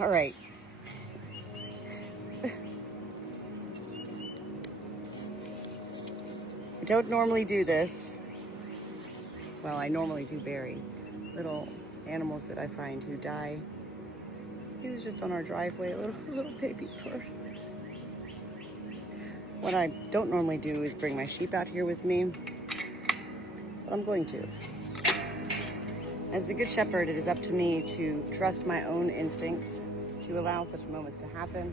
All right. I don't normally do this. Well, I normally do bury little animals that I find who die. He was just on our driveway, a little baby bird. What I don't normally do is bring my sheep out here with me, but I'm going to. As the Good Shepherd, it is up to me to trust my own instincts, to allow such moments to happen.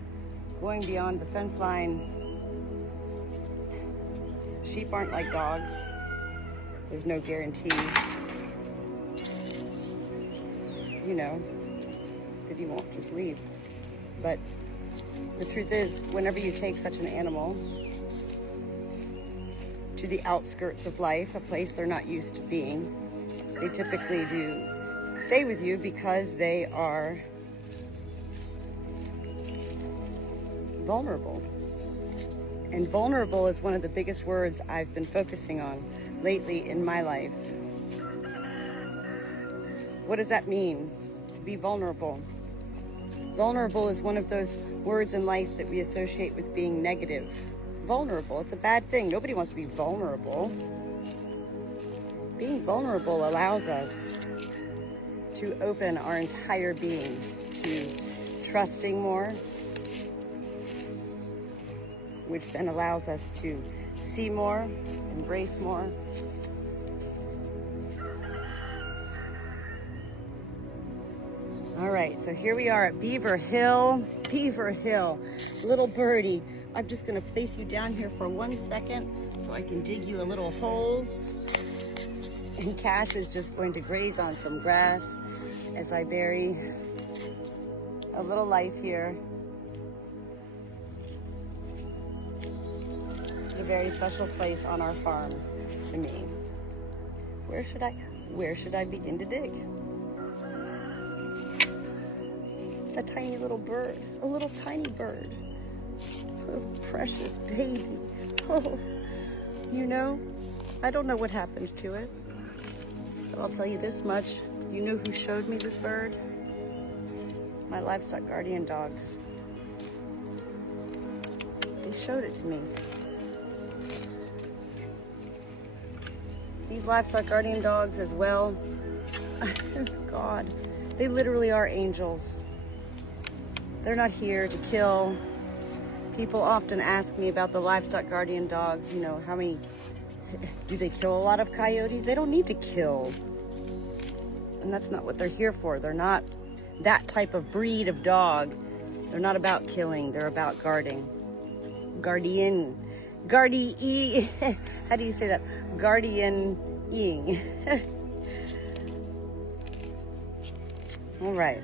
Going beyond the fence line, sheep aren't like dogs. There's no guarantee, you know, that he won't just leave. But the truth is, whenever you take such an animal to the outskirts of life, a place they're not used to being, they typically do stay with you because they are vulnerable. And vulnerable is one of the biggest words I've been focusing on lately in my life. What does that mean, to be vulnerable? Vulnerable is one of those words in life that we associate with being negative. Vulnerable, it's a bad thing. Nobody wants to be vulnerable. Being vulnerable allows us to open our entire being to trusting more, which then allows us to see more, embrace more. All right, so here we are at Beaver Hill. Beaver Hill, little birdie. I'm just gonna place you down here for 1 second so I can dig you a little hole. And Cash is just going to graze on some grass as I bury a little life here. A very special place on our farm to me. Where should I begin to dig? It's a tiny little bird, a little tiny bird. Oh, precious baby. Oh, you know, I don't know what happened to it, but I'll tell you this much. You know who showed me this bird? My livestock guardian dogs. They showed it to me. These livestock guardian dogs as well, God, they literally are angels. They're not here to kill. People often ask me about the livestock guardian dogs, you know, how many, do they kill a lot of coyotes? They don't need to kill. And that's not what they're here for. They're not that type of breed of dog. They're not about killing, they're about guarding. How do you say that? Guardian-ing. All right,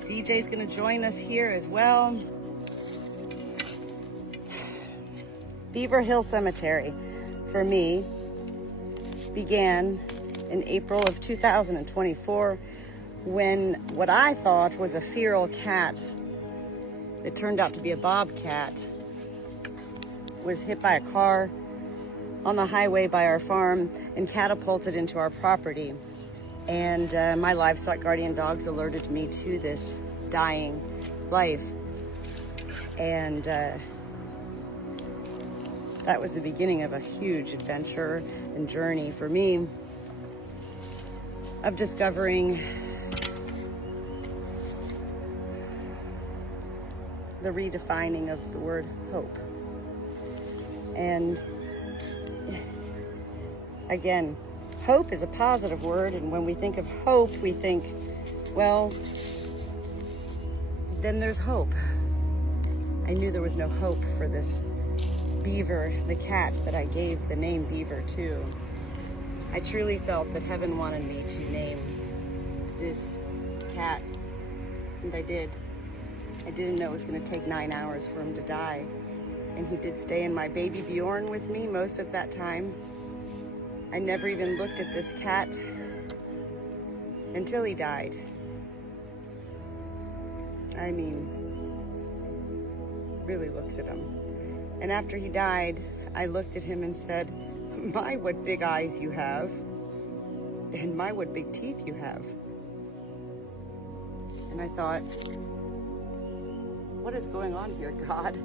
CJ's gonna join us here as well. Beaver Hill Cemetery, for me, began in April of 2024 when what I thought was a feral cat, it turned out to be a bobcat, was hit by a car on the highway by our farm and catapulted into our property. And my livestock guardian dogs alerted me to this dying life. And that was the beginning of a huge adventure and journey for me of discovering the redefining of the word hope. And again, hope is a positive word, and when we think of hope, we think, well, then there's hope. I knew there was no hope for this Beaver, the cat that I gave the name Beaver to. I truly felt that heaven wanted me to name this cat, and I did. I didn't know it was going to take 9 hours for him to die, and he did stay in my baby Bjorn with me most of that time. I never even looked at this cat until he died. I mean, really looked at him. And after he died, I looked at him and said, my, what big eyes you have, and my, what big teeth you have. And I thought, what is going on here, God?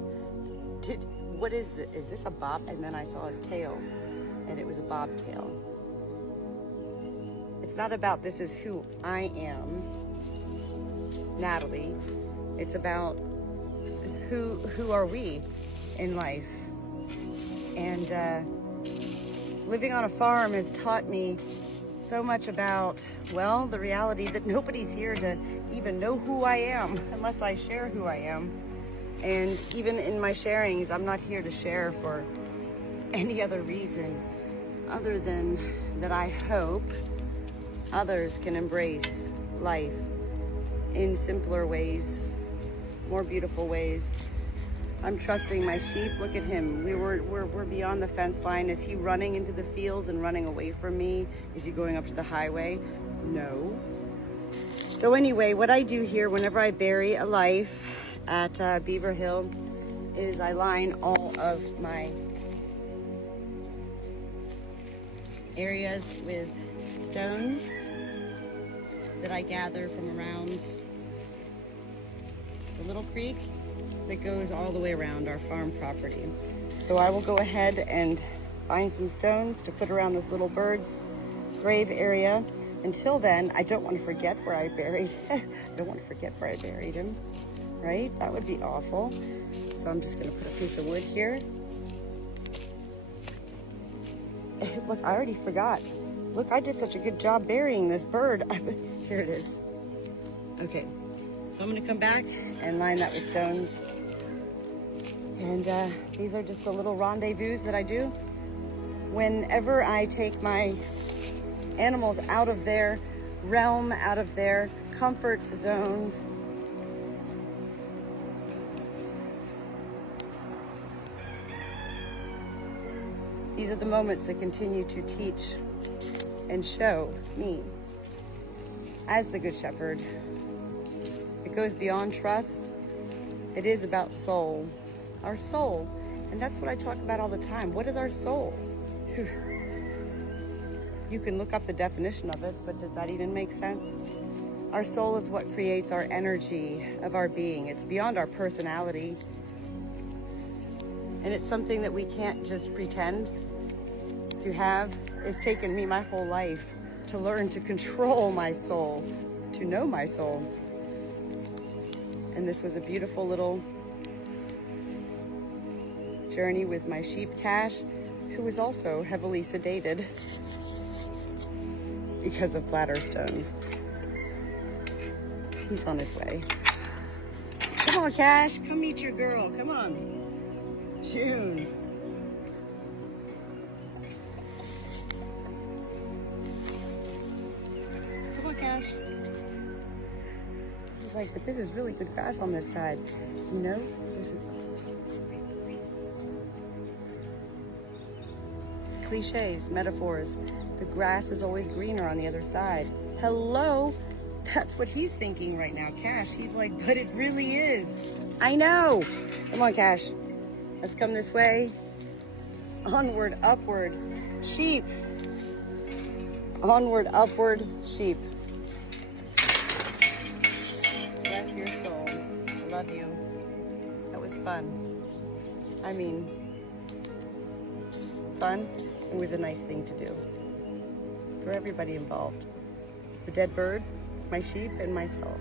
What is this? Is this a bob? And then I saw his tail, and it was a bobtail. It's not about this is who I am, Natalie. It's about who are we in life. And living on a farm has taught me so much about, well, the reality that nobody's here to even know who I am unless I share who I am. And even in my sharings, I'm not here to share for any other reason other than that I hope others can embrace life in simpler ways, more beautiful ways. I'm trusting my sheep. Look at him. We're beyond the fence line. Is he running into the fields and running away from me? Is he going up to the highway? No. So anyway, what I do here whenever I bury a life at Beaver Hill is I line all of my areas with stones that I gather from around the little creek that goes all the way around our farm property. So I will go ahead and find some stones to put around this little bird's grave area. Until then, I don't want to forget where I buried I don't want to forget where I buried him, right? That would be awful. So I'm just going to put a piece of wood here. Look, I already forgot. Look, I did such a good job burying this bird. Here it is. Okay, so I'm going to come back and line that with stones. And these are just the little rendezvous that I do whenever I take my animals out of their realm, out of their comfort zone. These are the moments that continue to teach and show me as the Good Shepherd. It goes beyond trust. It is about soul, our soul. And that's what I talk about all the time. What is our soul? You can look up the definition of it, but does that even make sense? Our soul is what creates our energy of our being. It's beyond our personality. And it's something that we can't just pretend to have. It's taken me my whole life to learn to control my soul, to know my soul. And this was a beautiful little journey with my sheep Cash, who was also heavily sedated because of bladder stones. He's on his way. Come on, Cash, come meet your girl, come on. June. Come on, Cash. He's like, but this is really good grass on this side. You know, this is cliches, metaphors. The grass is always greener on the other side. Hello? That's what he's thinking right now, Cash. He's like, but it really is. I know. Come on, Cash. Let's come this way. Onward, upward, sheep. Onward, upward, sheep. Bless your soul. I love you. That was fun. I mean, fun. It was a nice thing to do for everybody involved. The dead bird, my sheep, and myself.